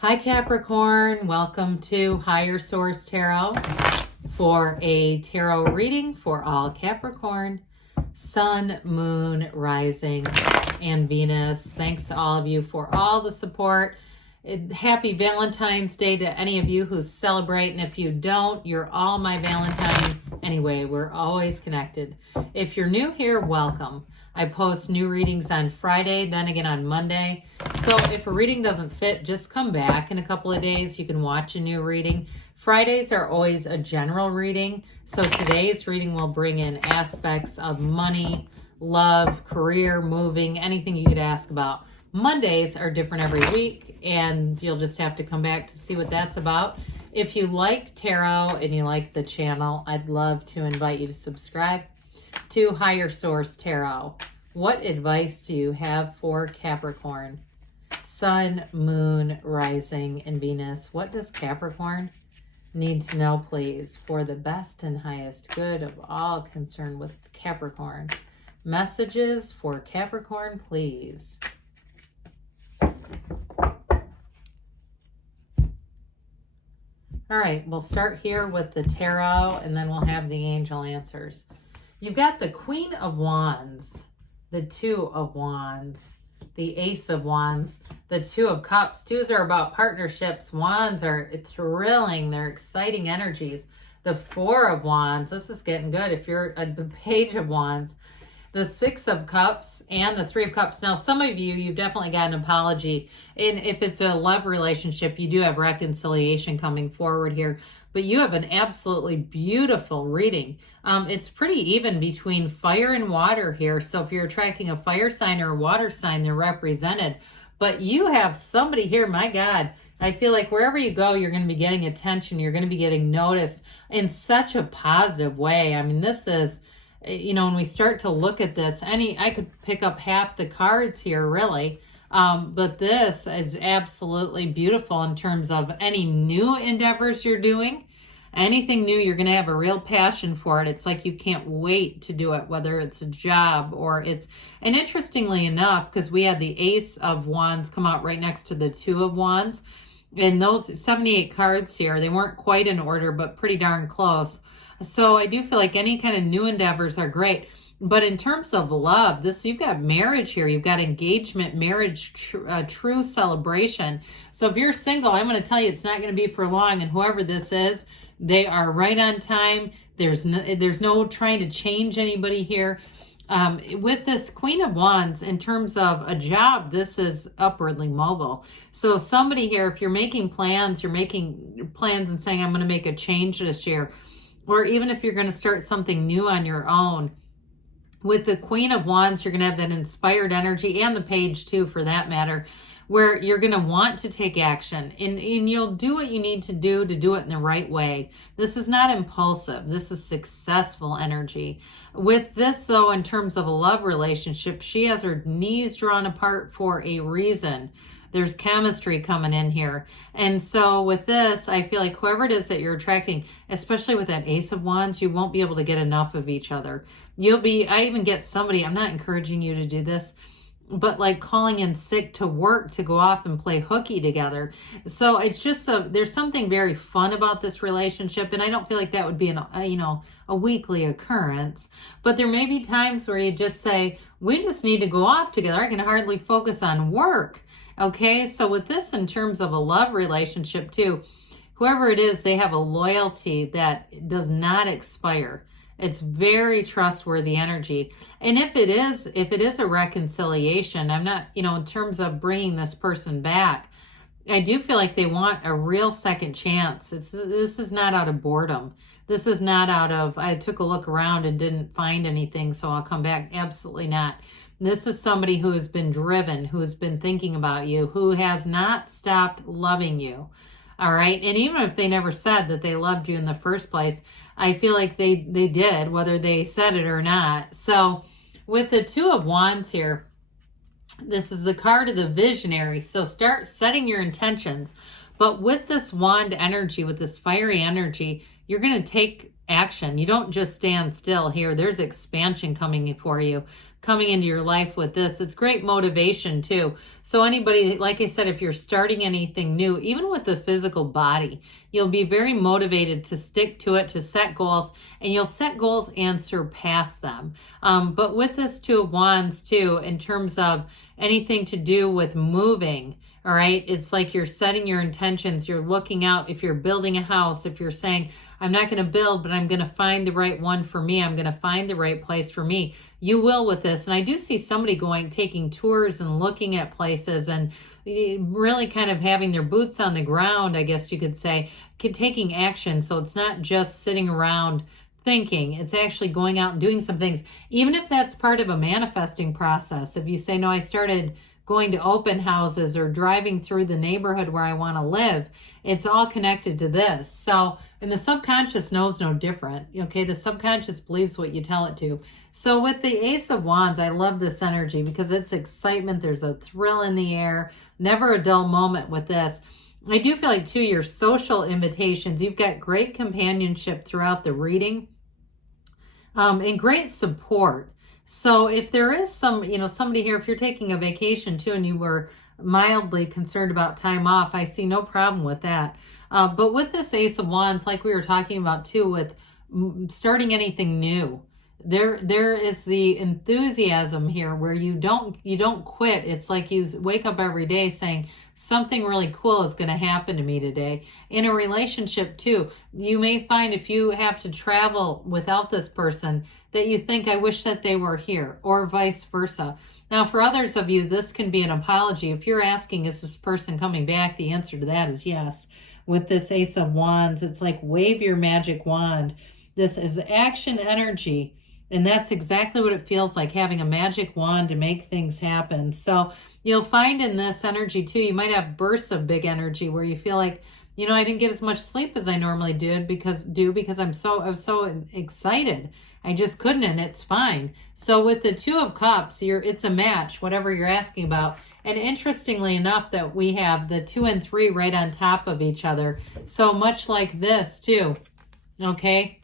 Hi Capricorn, welcome to Higher Source Tarot for a tarot reading for all Capricorn, Sun, Moon, Rising, and Venus. Thanks to all of you for all the support. Happy Valentine's Day to any of you who celebrate, and if you don't, you're all my Valentine. Anyway, we're always connected. If you're new here, welcome. I post new readings on Friday, then again on Monday. So if a reading doesn't fit, just come back in a couple of days. You can watch a new reading. Fridays are always a general reading. So today's reading will bring in aspects of money, love, career, moving, anything you could ask about. Mondays are different every week, and you'll just have to come back to see what that's about. If you like tarot and you like the channel, I'd love to invite you to subscribe to Higher Source Tarot. What advice do you have for Capricorn? Sun, Moon, Rising, and Venus. What does Capricorn need to know, please, for the best and highest good of all concerned with Capricorn? Messages for Capricorn, please. All right, we'll start here with the tarot, and then we'll have the angel answers. You've got the Queen of Wands, the Two of Wands, the Ace of Wands, the Two of Cups. Twos are about partnerships. Wands are thrilling. They're exciting energies. The Four of Wands. This is getting good if you're the Page of Wands. The Six of Cups and the Three of Cups. Now, some of you, you've definitely got an apology. And if it's a love relationship, you do have reconciliation coming forward here. But you have an absolutely beautiful reading. It's pretty even between fire and water here. So if you're attracting a fire sign or a water sign, they're represented. But you have somebody here, my God. I feel like wherever you go, you're going to be getting attention. You're going to be getting noticed in such a positive way. I mean, this is... You know, when we start to look at this, I could pick up half the cards here, really. But this is absolutely beautiful in terms of any new endeavors you're doing. Anything new, you're going to have a real passion for it. It's like you can't wait to do it, whether it's a job or it's... And interestingly enough, because we had the Ace of Wands come out right next to the Two of Wands, and those 78 cards here, they weren't quite in order, but pretty darn close. So I do feel like any kind of new endeavors are great. But in terms of love, you've got marriage here. You've got engagement, marriage, true celebration. So if you're single, I'm going to tell you it's not going to be for long. And whoever this is, they are right on time. There's no trying to change anybody here. With this Queen of Wands, in terms of a job, this is upwardly mobile. So somebody here, if you're making plans and saying, I'm going to make a change this year, or even if you're going to start something new on your own, with the Queen of Wands, you're going to have that inspired energy, and the Page too, for that matter, where you're going to want to take action, and you'll do what you need to do it in the right way. This is not impulsive. This is successful energy. With this, though, in terms of a love relationship, she has her knees drawn apart for a reason. There's chemistry coming in here. And so with this, I feel like whoever it is that you're attracting, especially with that Ace of Wands, you won't be able to get enough of each other. I even get somebody, I'm not encouraging you to do this, but like calling in sick to work to go off and play hooky together. So it's just there's something very fun about this relationship, and I don't feel like that would be a weekly occurrence. But there may be times where you just say, we just need to go off together. I can hardly focus on work. Okay, so with this, in terms of a love relationship too, whoever it is, they have a loyalty that does not expire. It's very trustworthy energy. And if it is a reconciliation, I'm not, in terms of bringing this person back, I do feel like they want a real second chance. This is not out of boredom. This is not out of, I took a look around and didn't find anything, so I'll come back. Absolutely not. This is somebody who has been driven, who has been thinking about you, who has not stopped loving you. All right. And even if they never said that they loved you in the first place, I feel like they did, whether they said it or not. So with the Two of Wands here, this is the card of the visionary. So start setting your intentions. But with this wand energy, with this fiery energy, you're going to take action. You don't just stand still here. There's expansion coming for you, coming into your life with this. It's great motivation too. So anybody, like I said, if you're starting anything new, even with the physical body, you'll be very motivated to stick to it, to set goals, and you'll set goals and surpass them. But with this Two of Wands too, in terms of anything to do with moving, all right, it's like you're setting your intentions. You're looking out. If you're building a house, if you're saying, I'm not going to build, but I'm going to find the right one for me. I'm going to find the right place for me. You will with this. And I do see somebody taking tours and looking at places and really kind of having their boots on the ground, I guess you could say, taking action. So it's not just sitting around thinking, it's actually going out and doing some things, even if that's part of a manifesting process. If you say, no, I started going to open houses or driving through the neighborhood where I want to live, it's all connected to this. So, and the subconscious knows no different. Okay, the subconscious believes what you tell it to. So with the Ace of Wands, I love this energy because it's excitement. There's a thrill in the air, never a dull moment with this. I do feel like too, your social invitations, you've got great companionship throughout the reading, and great support. So if there is somebody here, if you're taking a vacation too and you were mildly concerned about time off, I see no problem with that. But with this Ace of Wands, like we were talking about too, with starting anything new, there is the enthusiasm here where you don't quit. It's like you wake up every day saying something really cool is going to happen to me today. In a relationship too, you may find if you have to travel without this person that you think, I wish that they were here, or vice versa. Now, for others of you, this can be an apology. If you're asking, is this person coming back? The answer to that is yes. With this Ace of Wands, it's like wave your magic wand. This is action energy, and that's exactly what it feels like, having a magic wand to make things happen. So you'll find in this energy too, you might have bursts of big energy where you feel like, I didn't get as much sleep as I normally did because I was so excited. I just couldn't, and it's fine. So with the Two of Cups, it's a match, whatever you're asking about. And interestingly enough, that we have the 2 and 3 right on top of each other. So much like this too, okay?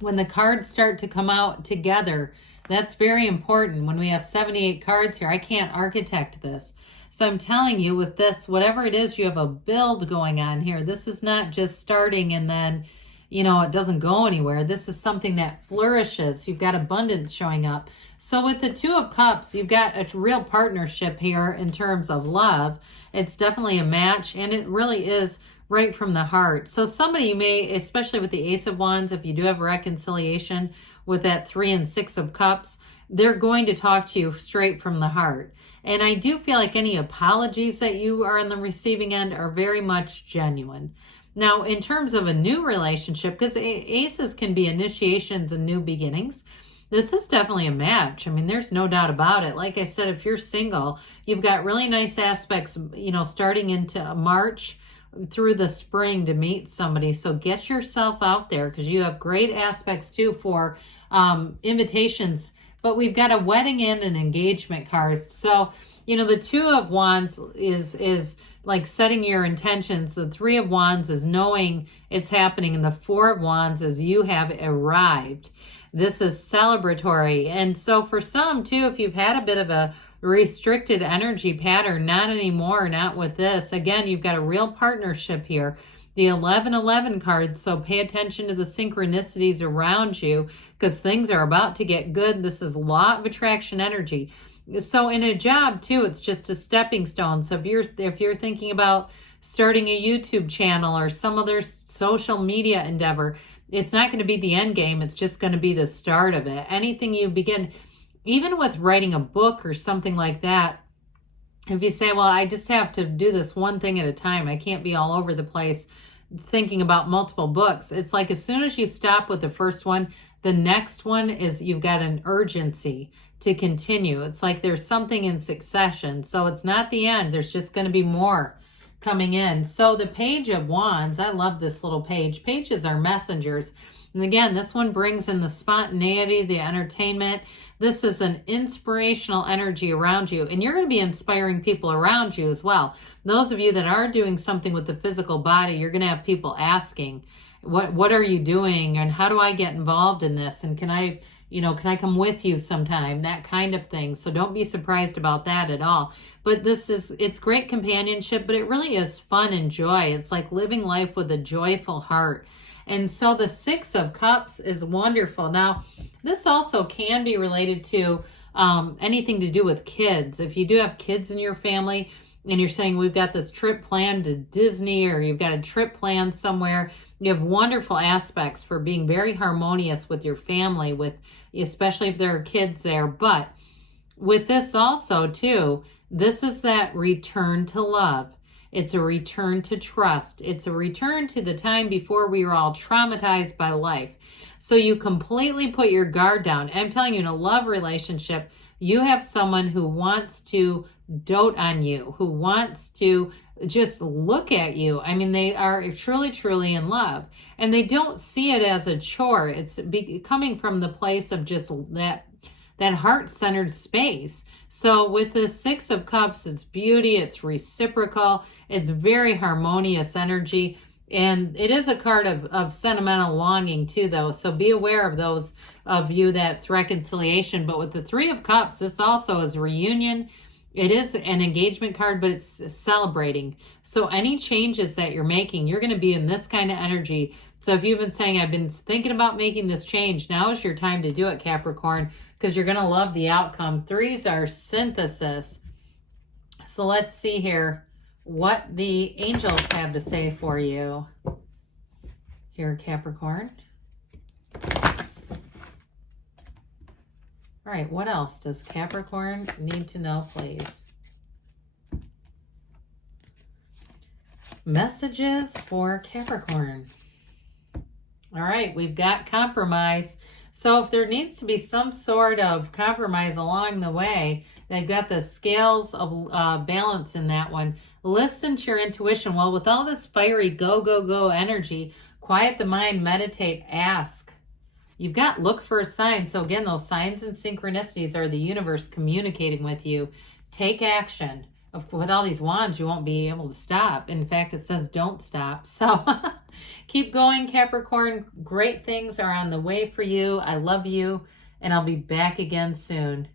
When the cards start to come out together, that's very important. When we have 78 cards here, I can't architect this. So I'm telling you with this, whatever it is, you have a build going on here. This is not just starting and then, it doesn't go anywhere. This is something that flourishes. You've got abundance showing up. So with the Two of Cups, you've got a real partnership here in terms of love. It's definitely a match, and it really is right from the heart. So somebody you may, especially with the Ace of Wands, if you do have a reconciliation with that 3 and 6 of Cups, they're going to talk to you straight from the heart. And I do feel like any apologies that you are on the receiving end are very much genuine. Now, in terms of a new relationship, because aces can be initiations and new beginnings, this is definitely a match. I mean, there's no doubt about it. Like I said, if you're single, you've got really nice aspects, starting into March through the spring to meet somebody. So get yourself out there because you have great aspects too for invitations. But we've got a wedding and an engagement card. So, the Two of Wands is like setting your intentions. The 3 of Wands is knowing it's happening. And the 4 of Wands is you have arrived. This is celebratory. And so for some too, if you've had a bit of a restricted energy pattern, not anymore, not with this. Again, you've got a real partnership here. The 1111 card, so pay attention to the synchronicities around you because things are about to get good. This is law of attraction energy. So in a job too, it's just a stepping stone. So if you're thinking about starting a YouTube channel or some other social media endeavor, it's not going to be the end game. It's just going to be the start of it. Anything you begin, even with writing a book or something like that, if you say, well, I just have to do this one thing at a time, I can't be all over the place thinking about multiple books. It's like as soon as you stop with the first one, the next one is you've got an urgency to continue. It's like there's something in succession. So it's not the end. There's just going to be more coming in. So the Page of Wands, I love this little page. Pages are messengers. And again, this one brings in the spontaneity, the entertainment. This is an inspirational energy around you. And you're going to be inspiring people around you as well. Those of you that are doing something with the physical body, you're going to have people asking. What are you doing? And how do I get involved in this? And can I come with you sometime? That kind of thing. So don't be surprised about that at all. But it's great companionship, but it really is fun and joy. It's like living life with a joyful heart. And so the Six of Cups is wonderful. Now, this also can be related to anything to do with kids. If you do have kids in your family and you're saying we've got this trip planned to Disney, or you've got a trip planned somewhere, you have wonderful aspects for being very harmonious with your family, with especially if there are kids there. But with this also too, this is that return to love. It's a return to trust. It's a return to the time before we were all traumatized by life. So you completely put your guard down. I'm telling you, in a love relationship, you have someone who wants to dote on you, who wants to just look at you. I mean, they are truly, truly in love. And they don't see it as a chore. It's coming from the place of just that heart-centered space. So with the Six of Cups, it's beauty, it's reciprocal, it's very harmonious energy. And it is a card of sentimental longing too, though. So be aware of those of you that's reconciliation. But with the Three of Cups, this also is reunion. It is an engagement card, but it's celebrating. So any changes that you're making, you're going to be in this kind of energy. So if you've been saying, I've been thinking about making this change, now is your time to do it, Capricorn, because you're going to love the outcome. Threes are synthesis. So let's see here what the angels have to say for you here, Capricorn. All right, what else does Capricorn need to know, please? Messages for Capricorn. All right, we've got compromise. So if there needs to be some sort of compromise along the way, they've got the scales of balance in that one. Listen to your intuition. Well, with all this fiery go, go, go energy, quiet the mind, meditate, ask. You've got look for a sign. So again, those signs and synchronicities are the universe communicating with you. Take action. With all these wands, you won't be able to stop. In fact, it says don't stop. So keep going, Capricorn. Great things are on the way for you. I love you, and I'll be back again soon.